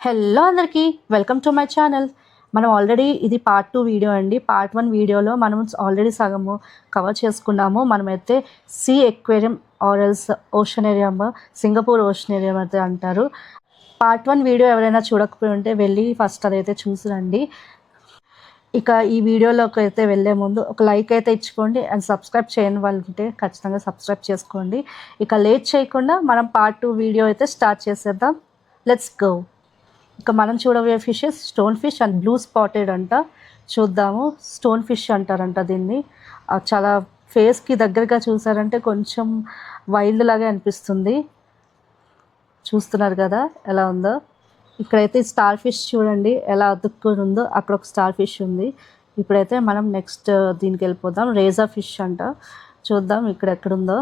హలో అందరికీ welcome to my channel. మనం ఆల్రెడీ ఇది పార్ట్ 2 వీడియో అండి. పార్ట్ 1 వీడియోలో మనం ఆల్రెడీ సగము కవర్ చేసుకున్నాము. మనమైతే సీ ఎక్వేరియం ఆరల్స్ ఓషనేరియం సింగపూర్ ఓషనేరియం అయితే అంటారు. పార్ట్ 1 వీడియో ఎవరైనా చూడకపోయి ఉంటే వెళ్ళి ఫస్ట్ అదైతే చూసిరండి. ఇక ఈ వీడియోలోకి అయితే వెళ్ళే ముందు ఒక లైక్ అయితే ఇచ్చుకోండి అండ్ సబ్స్క్రైబ్ చేయని వాళ్ళు ఉంటే ఖచ్చితంగా సబ్స్క్రైబ్ చేసుకోండి. ఇక లేట్ చేయకుండా మనం పార్ట్ 2 వీడియో అయితే స్టార్ట్ చేసేద్దాం. Let's go. ఇక మనం చూడబోయే fishes stone fish and blue spotted అంట. చూద్దాము. స్టోన్ ఫిష్ అంటారంట దీన్ని. చాలా ఫేస్కి దగ్గరగా చూసారంటే కొంచెం వైల్డ్ లాగా అనిపిస్తుంది. చూస్తున్నారు కదా ఎలా ఉందో. ఇక్కడైతే స్టార్ ఫిష్ చూడండి ఎలా అతుక్కుని ఉందో. అక్కడ ఒక స్టార్ ఫిష్ ఉంది. ఇప్పుడైతే మనం నెక్స్ట్ దీనికి వెళ్ళిపోదాం. రేజర్ ఫిష్ అంట. చూద్దాం ఇక్కడ ఎక్కడుందో.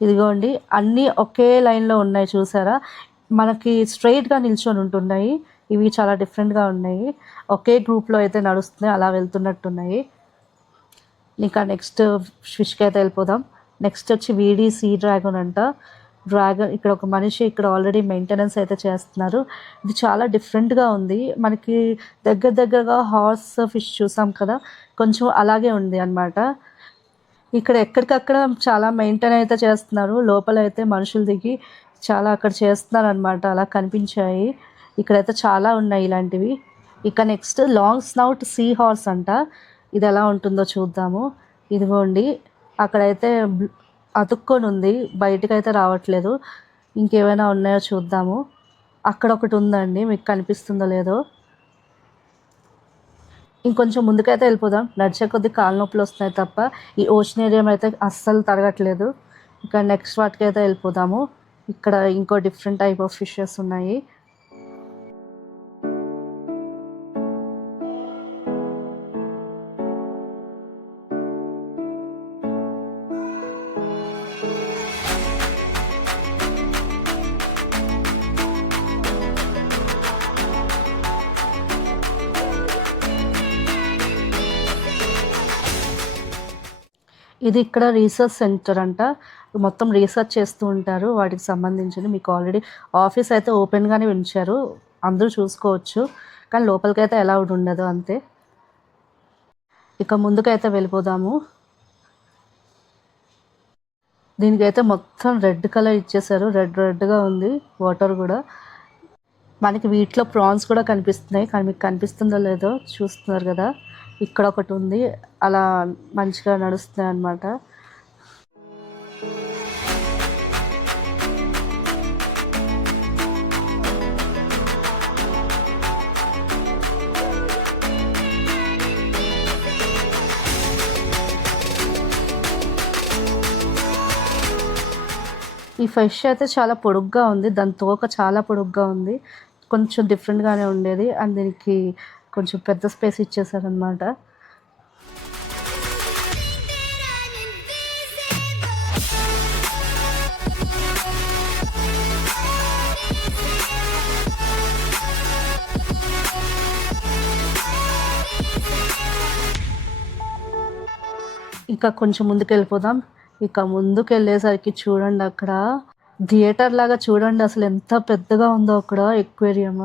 ఇదిగోండి అన్నీ ఒకే లైన్లో ఉన్నాయి చూసారా. మనకి స్ట్రైట్గా నిల్చొని ఉంటున్నాయి. ఇవి చాలా డిఫరెంట్గా ఉన్నాయి. ఒకే గ్రూప్లో అయితే నడుస్తున్నాయి, అలా వెళ్తున్నట్టున్నాయి. ఇంకా నెక్స్ట్ ఫిష్కి అయితే వెళ్ళిపోదాం. నెక్స్ట్ వచ్చి వీడి సీ డ్రాగన్ అంట. డ్రాగన్ ఇక్కడ ఒక మనిషి ఇక్కడ ఆల్రెడీ మెయింటెనెన్స్ అయితే చేస్తున్నారు. ఇది చాలా డిఫరెంట్గా ఉంది. మనకి దగ్గరగా హార్స్ ఫిష్ చూసాం కదా, కొంచెం అలాగే ఉంది అన్నమాట. ఇక్కడ ఎక్కడికక్కడ చాలా మెయింటైన్ అయితే చేస్తున్నారు. లోపల అయితే మనుషులు దిగి చాలా అక్కడ చేస్తున్నారు అనమాట. అలా కనిపించాయి. ఇక్కడైతే చాలా ఉన్నాయి ఇలాంటివి. ఇక next long snout see horse అంట. ఇది ఎలా ఉంటుందో చూద్దాము. ఇదిగోండి అక్కడైతే అతుక్కొని ఉంది, బయటకైతే రావట్లేదు. ఇంకేమైనా ఉన్నాయో చూద్దాము. అక్కడ ఒకటి ఉందండి, మీకు కనిపిస్తుందో లేదో. ఇంకొంచెం ముందుకైతే వెళ్ళిపోదాం. నడిచే కొద్ది కాళ్ళ నొప్పులు వస్తున్నాయి తప్ప ఈ ఓషనేరియం అయితే అస్సలు తరగట్లేదు. ఇక నెక్స్ట్ వాటికైతే వెళ్ళిపోదాము. ఇక్కడ ఇంకో డిఫరెంట్ టైప్ ఆఫ్ ఫిషెస్ ఉన్నాయి. ఇది ఇక్కడ రీసెర్చ్ సెంటర్ అంట. మొత్తం రీసెర్చ్ చేస్తూ ఉంటారు వాటికి సంబంధించింది. మీకు ఆల్రెడీ ఆఫీస్ అయితే ఓపెన్గానే ఉంచారు, అందరూ చూసుకోవచ్చు. కానీ లోపలికైతే అలౌడ్ ఉండదు అంతే. ఇక ముందుకైతే వెళ్ళిపోదాము. దీనికైతే మొత్తం రెడ్ కలర్ ఇచ్చేసారు. రెడ్గా ఉంది వాటర్ కూడా. మనకి వీటిలో ప్రాన్స్ కూడా కనిపిస్తున్నాయి, కానీ మీకు కనిపిస్తుందో లేదో చూస్తున్నారు కదా. ఇక్కడ ఒకటి ఉంది, అలా మంచిగా నడుస్తున్నాయి అన్నమాట. ఈ ఫిష్ అయితే చాలా పొడుగ్గా ఉంది, దాని తోక చాలా పొడుగ్గా ఉంది. కొంచెం డిఫరెంట్గానే ఉండేది అండ్ దీనికి కొంచెం పెద్ద స్పేస్ ఇచ్చేసారనమాట. ఇంకా కొంచెం ముందుకు వెళ్ళిపోదాం. ఇక ముందుకు వెళ్ళేసరికి చూడండి అక్కడ థియేటర్ లాగా చూడండి అసలు ఎంత పెద్దగా ఉందో అక్కడ ఎక్వేరియం.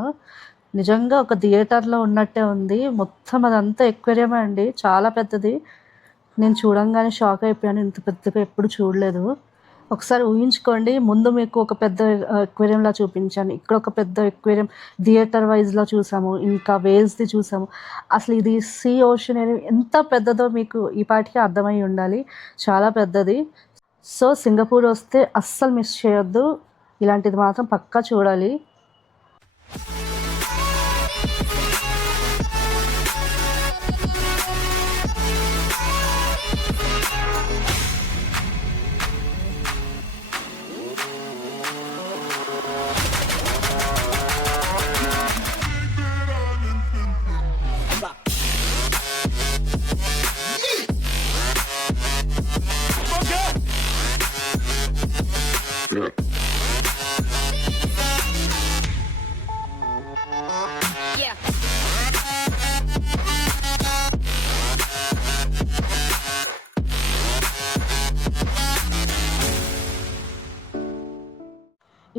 నిజంగా ఒక థియేటర్లో ఉన్నట్టే ఉంది. మొత్తం అదంతా ఎక్వేరియమే అండి, చాలా పెద్దది. నేను చూడంగానే షాక్ అయిపోయాను, ఇంత పెద్దగా ఎప్పుడు చూడలేదు. ఒకసారి ఊహించుకోండి, ముందు మీకు ఒక పెద్ద ఎక్వేరియంలా చూపించాను, ఇక్కడ ఒక పెద్ద ఎక్వేరియం థియేటర్ వైజ్లో చూసాము, ఇంకా వేల్స్ది చూసాము. అసలు ఇది సీ ఓషనేరియం ఎంత పెద్దదో మీకు ఈ పాటికి అర్థమై ఉండాలి, చాలా పెద్దది. సో సింగపూర్ వస్తే అస్సలు మిస్ చేయొద్దు, ఇలాంటిది మాత్రం పక్కా చూడాలి.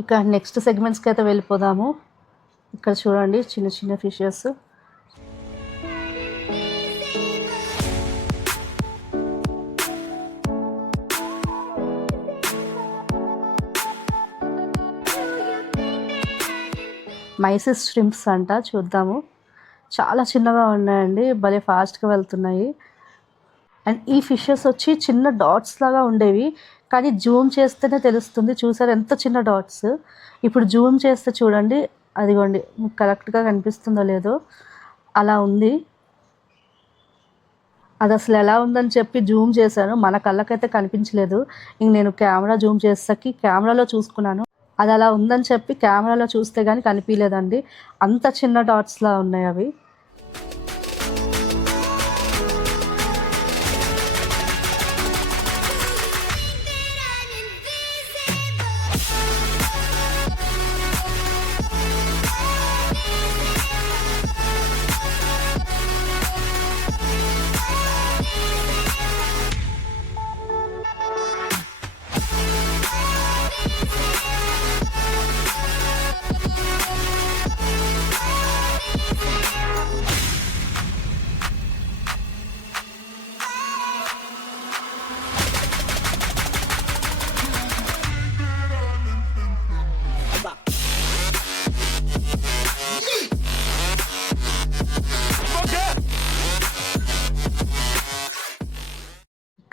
ఇక నెక్స్ట్ సెగ్మెంట్స్కి అయితే వెళ్ళిపోదాము. ఇక్కడ చూడండి చిన్న చిన్న ఫిషెస్. మైసిస్ ష్రింప్స్ అంట, చూద్దాము. చాలా చిన్నగా ఉన్నాయండి, భలే ఫాస్ట్గా వెళ్తున్నాయి. అండ్ ఈ ఫిషెస్ వచ్చి చిన్న డాట్స్ లాగా ఉండేవి, కానీ జూమ్ చేస్తేనే తెలుస్తుంది. చూసారు ఎంత చిన్న డాట్స్. ఇప్పుడు జూమ్ చేస్తే చూడండి, అదిగోండి మీకు కరెక్ట్గా కనిపిస్తుందో లేదో అలా ఉంది. అది అసలు ఎలా ఉందని చెప్పి జూమ్ చేశాను, మన కళ్ళకైతే కనిపించలేదు. ఇంక నేను కెమెరా జూమ్ చేసేసరికి కెమెరాలో చూసుకున్నాను, అది అలా ఉందని చెప్పి కెమెరాలో చూస్తే కానీ కనిపించలేదండి. అంత చిన్న డాట్స్లా ఉన్నాయి అవి.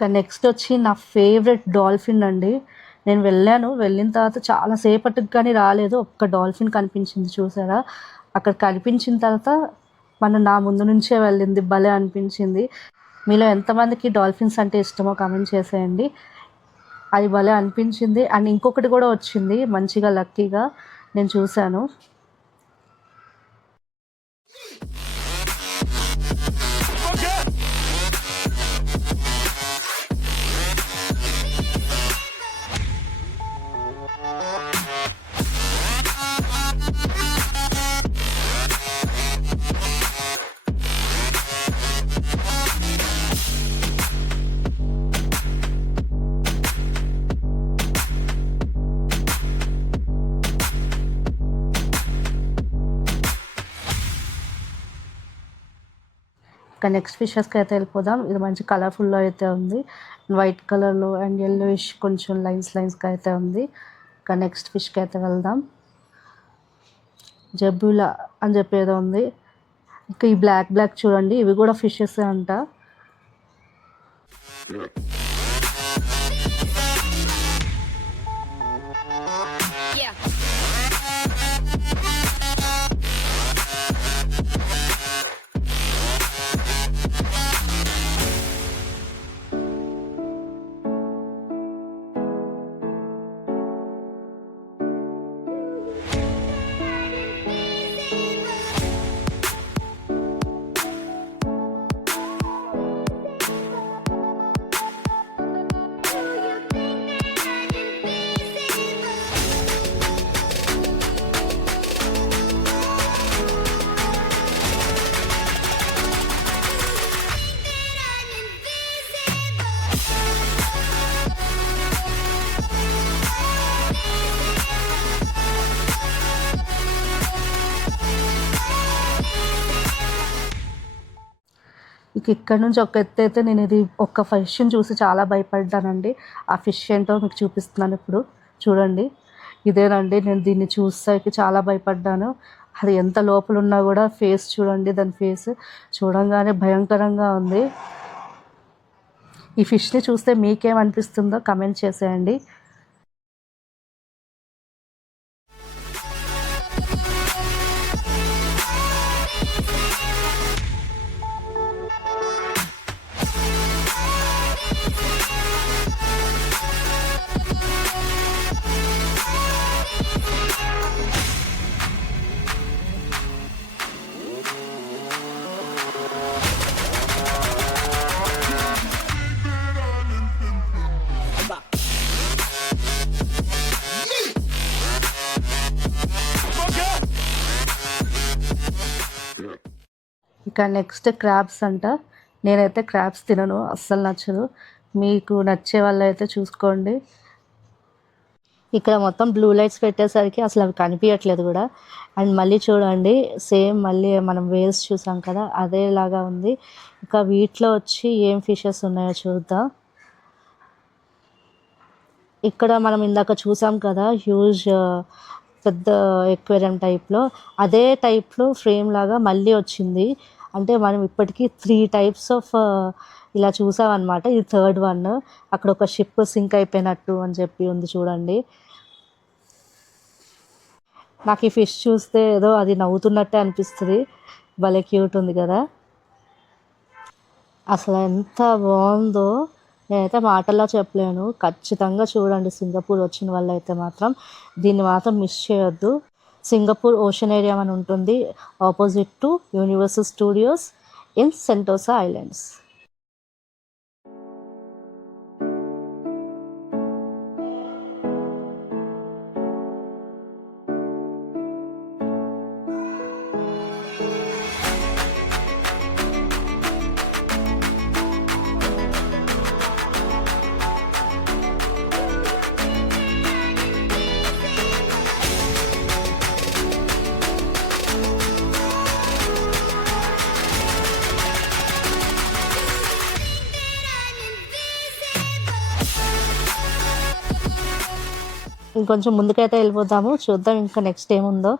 ఇక నెక్స్ట్ వచ్చి నా ఫేవరెట్ డాల్ఫిన్ అండి. నేను వెళ్ళిన తర్వాత చాలా సేపటికి కానీ రాలేదు, ఒక్క డాల్ఫిన్ కనిపించింది. చూసారా, అక్కడ కనిపించిన తర్వాత నా ముందు నుంచే వెళ్ళింది, భలే అనిపించింది. మీలో ఎంతమందికి డాల్ఫిన్స్ అంటే ఇష్టమో కామెంట్ చేసేయండి. అది భలే అనిపించింది. అండ్ ఇంకొకటి కూడా వచ్చింది మంచిగా లక్కీగా, నేను చూశాను. ఇక నెక్స్ట్ ఫిషెస్కి అయితే వెళ్ళిపోదాం. ఇది మంచి కలర్ఫుల్లో అయితే ఉంది, వైట్ కలర్లో అండ్ ఎల్లోయిష్ కొంచెం లైన్స్గా అయితే ఉంది. ఇక నెక్స్ట్ ఫిష్కి అయితే వెళ్దాం. జబ్బులా అని చెప్పి ఏదో ఉంది. ఇంకా ఈ బ్లాక్ చూడండి, ఇవి కూడా ఫిషెస్ అంట. ఇక ఇక్కడ నుంచి ఒక ఎత్తు అయితే నేను ఇది ఒక ఫిష్ని చూసి చాలా భయపడ్డానండి. ఆ ఫిష్ ఏంటో మీకు చూపిస్తున్నాను ఇప్పుడు, చూడండి. ఇదేనండి, నేను దీన్ని చూసేసరికి చాలా భయపడ్డాను. అది ఎంత లోపల ఉన్నా కూడా ఫేస్ చూడండి, దాని ఫేస్ చూడంగానే భయంకరంగా ఉంది. ఈ ఫిష్ని చూస్తే మీకేమనిపిస్తుందో కమెంట్ చేసేయండి. ఇక నెక్స్ట్ క్రాబ్స్ అంట. నేనైతే క్రాబ్స్ తినను, అస్సలు నచ్చదు. మీకు నచ్చే వాళ్ళు అయితే చూసుకోండి. ఇక్కడ మొత్తం బ్లూ లైట్స్ పెట్టేసరికి అసలు అవి కనిపించట్లేదు కూడా. అండ్ మళ్ళీ చూడండి, సేమ్ మళ్ళీ మనం వేల్స్ చూసాం కదా అదేలాగా ఉంది. ఇంకా వీటిలో వచ్చి ఏం ఫిషెస్ ఉన్నాయో చూద్దాం. ఇక్కడ మనం ఇందాక చూసాం కదా హ్యూజ్ పెద్ద ఎక్వేరియం టైప్లో, అదే టైప్లో ఫ్రేమ్ లాగా మళ్ళీ వచ్చింది. అంటే మనం ఇప్పటికీ 3 టైప్స్ ఆఫ్ ఇలా చూసామన్నమాట. ఇది థర్డ్ వన్. అక్కడ ఒక షిప్ సింక్ అయిపోయినట్టు అని చెప్పి ఉంది చూడండి. నాకు ఈ ఫిష్ చూస్తే ఏదో అది నవ్వుతున్నట్టే అనిపిస్తుంది. భలే క్యూట్ ఉంది కదా. అసలు ఎంత బాగుందో నేనైతే మాటల్లో చెప్పలేను. ఖచ్చితంగా చూడండి, సింగపూర్ వచ్చిన వాళ్ళైతే మాత్రం దీన్ని మాత్రం మిస్ చేయొద్దు. సింగపూర్ ఓషన్ ఏరియా అని ఉంటుంది, opposite to universal studios in Sentosa islands. ఇంకొంచెం ముందుకైతే వెళ్ళిపోతాము, చూద్దాం ఇంకా నెక్స్ట్ ఏముందో.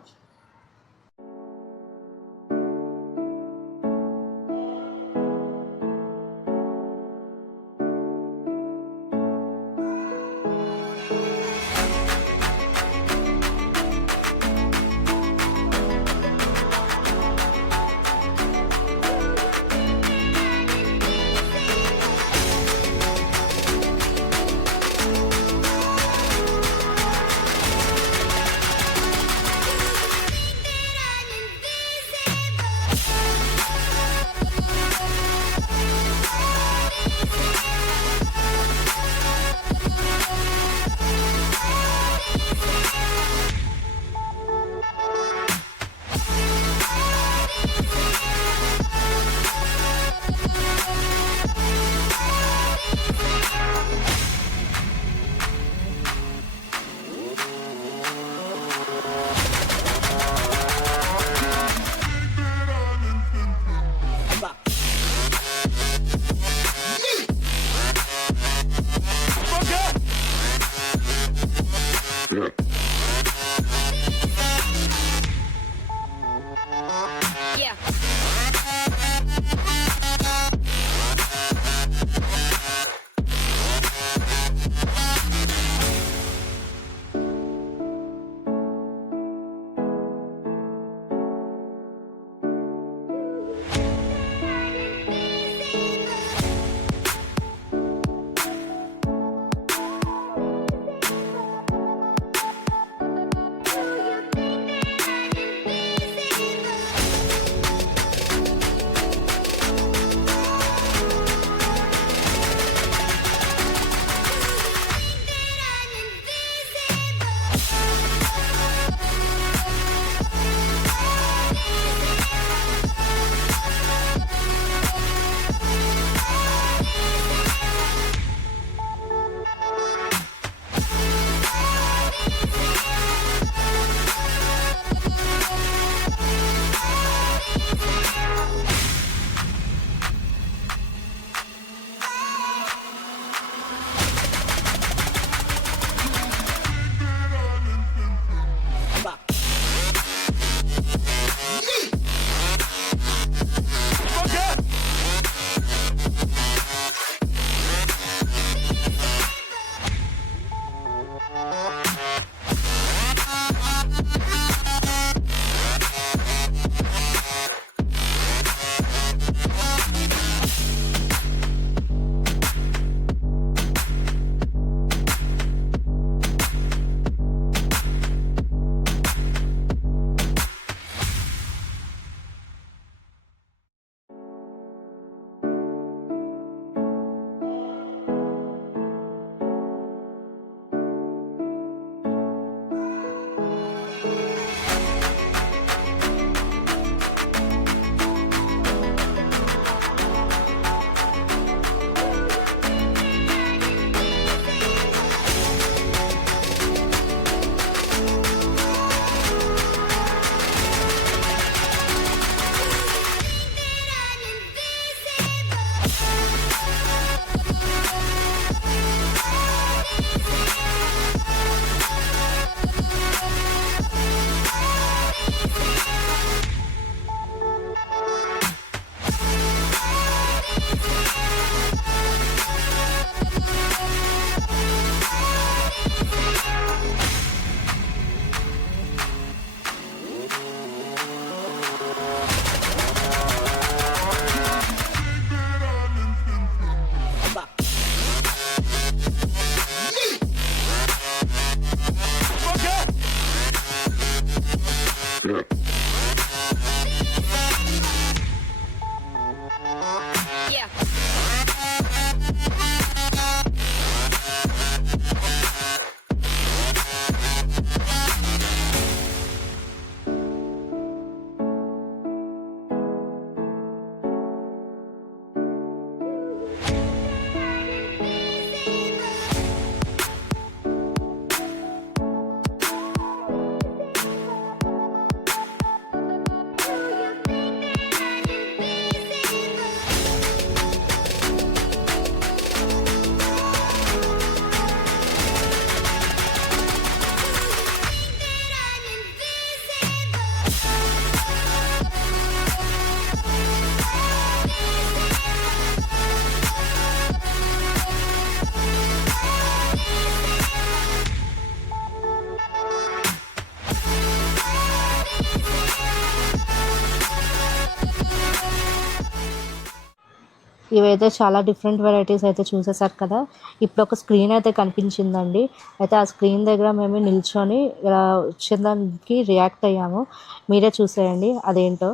ఇవైతే చాలా డిఫరెంట్ వెరైటీస్ అయితే చూసేసారు కదా. ఇప్పుడు ఒక స్క్రీన్ అయితే కనిపించిందండి. అయితే ఆ స్క్రీన్ దగ్గర మేము నిల్చొని ఇలా వచ్చిందానికి రియాక్ట్ అయ్యాము. మీరే చూసేయండి అదేంటో.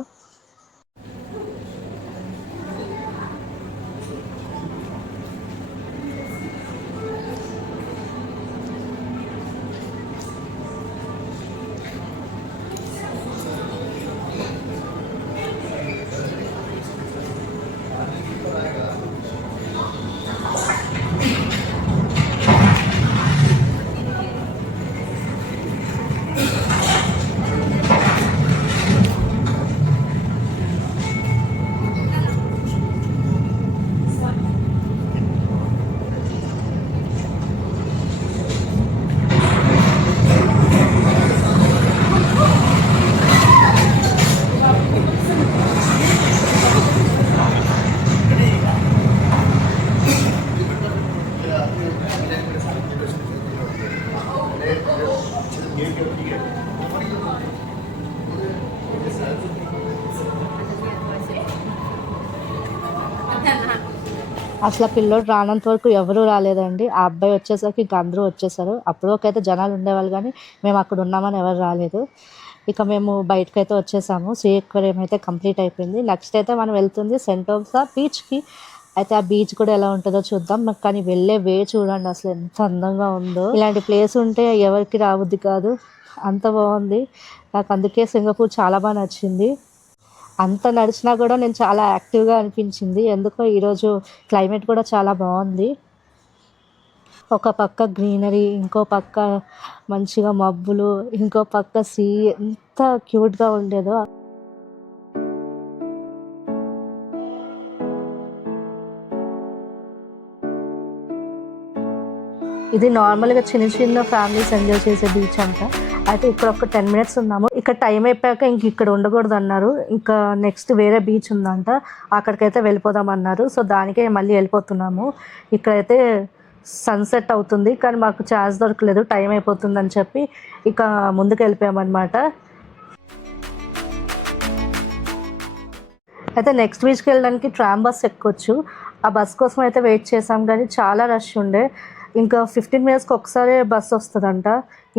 అసలు ఆ పిల్లోడు రానంత వరకు ఎవరూ రాలేదండి. ఆ అబ్బాయి వచ్చేసరికి ఇంక అందరూ వచ్చేసారు. అప్పటివరకైతే జనాలు ఉండేవాళ్ళు కానీ మేము అక్కడ ఉన్నామని ఎవరు రాలేదు. ఇక మేము బయటకైతే వచ్చేసాము. సీ అక్వేరియం అయితే కంప్లీట్ అయిపోయింది. నెక్స్ట్ అయితే మనం వెళ్తుంది సెంటోసా బీచ్కి. అయితే ఆ బీచ్ కూడా ఎలా ఉంటుందో చూద్దాం. కానీ వెళ్ళే వే చూడండి అసలు ఎంత అందంగా ఉందో. ఇలాంటి ప్లేస్ ఉంటే ఎవరికి రాబుద్ది కాదు, అంత బాగుంది. నాకు అందుకే సింగపూర్ చాలా బాగా నచ్చింది. అంత నడిచినా కూడా నేను చాలా యాక్టివ్గా అనిపించింది. ఎందుకో ఈరోజు క్లైమేట్ కూడా చాలా బాగుంది. ఒక పక్క గ్రీనరీ, ఇంకో పక్క మంచిగా మబ్బులు, ఇంకో పక్క సీ, ఎంత క్యూట్గా ఉండేదో. ఇది నార్మల్గా చిన్న చిన్న ఫ్యామిలీస్ ఎంజాయ్ చేసే బీచ్ అంట. అయితే ఇక్కడ ఒక 10 minutes ఉన్నాము. ఇక్కడ టైం అయిపోయాక ఇంక ఇక్కడ ఉండకూడదు అన్నారు. ఇంకా నెక్స్ట్ వేరే బీచ్ ఉందంట, అక్కడికైతే వెళ్ళిపోదాం అన్నారు. సో దానికే మళ్ళీ వెళ్ళిపోతున్నాము. ఇక్కడైతే సన్సెట్ అవుతుంది కానీ మాకు ఛాన్స్ దొరకలేదు, టైం అయిపోతుందని చెప్పి ఇక ముందుకు వెళ్ళిపోయామన్నమాట. అయితే నెక్స్ట్ బీచ్కి వెళ్ళడానికి ట్రామ్ బస్ ఎక్కొచ్చు. ఆ బస్ కోసం అయితే వెయిట్ చేసాం కానీ చాలా రష్ ఉండే. ఇంకా 15 minutesకి ఒకసారి బస్ వస్తుందంట.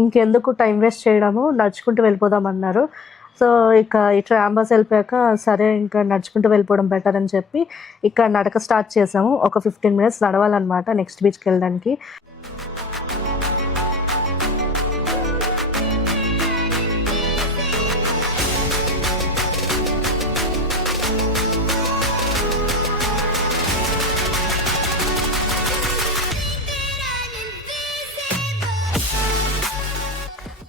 ఇంకెందుకు టైం వేస్ట్ చేయడము, నడుచుకుంటూ వెళ్ళిపోదాం అన్నారు. సో ఇక ఈ ట్రామ్ బస్ వెళ్ళిపోయాక సరే ఇంకా నడుచుకుంటూ వెళ్ళిపోవడం బెటర్ అని చెప్పి ఇక నడక స్టార్ట్ చేసాము. ఒక 15 minutes నడవాలన్నమాట నెక్స్ట్ బీచ్కి వెళ్ళడానికి.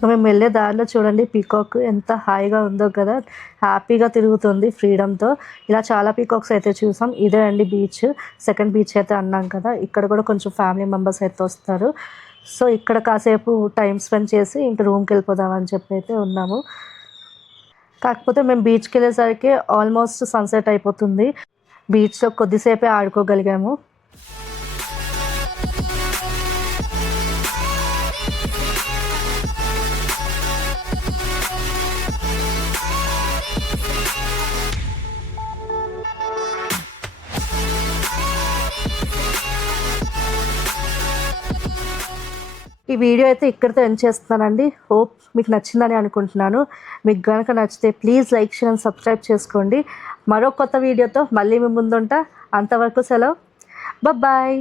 మేము వెళ్ళే దారిలో చూడండి పీకాక్ ఎంత హాయిగా ఉందో కదా, హ్యాపీగా తిరుగుతుంది ఫ్రీడమ్తో. ఇలా చాలా పీకాక్స్ అయితే చూసాం. ఇదే అండి బీచ్, సెకండ్ బీచ్ అయితే అన్నాం కదా. ఇక్కడ కూడా కొంచెం ఫ్యామిలీ మెంబర్స్ అయితే వస్తారు. సో ఇక్కడ కాసేపు టైం స్పెండ్ చేసి ఇంక రూమ్కి వెళ్ళిపోదామని చెప్పి అయితే ఉన్నాము. కాకపోతే మేము బీచ్కి వెళ్ళేసరికి ఆల్మోస్ట్ సన్సెట్ అయిపోతుంది. బీచ్లో కొద్దిసేపే ఆడుకోగలిగాము. ఈ వీడియో అయితే ఇక్కడితో ఎండ్ చేస్తున్నానండి. హోప్ మీకు నచ్చిందని అనుకుంటున్నాను. మీకు కనుక నచ్చితే please like, share and subscribe చేసుకోండి. మరో కొత్త వీడియోతో మళ్ళీ మీ ముందుంటా. అంతవరకు సెలవు. బాయ్.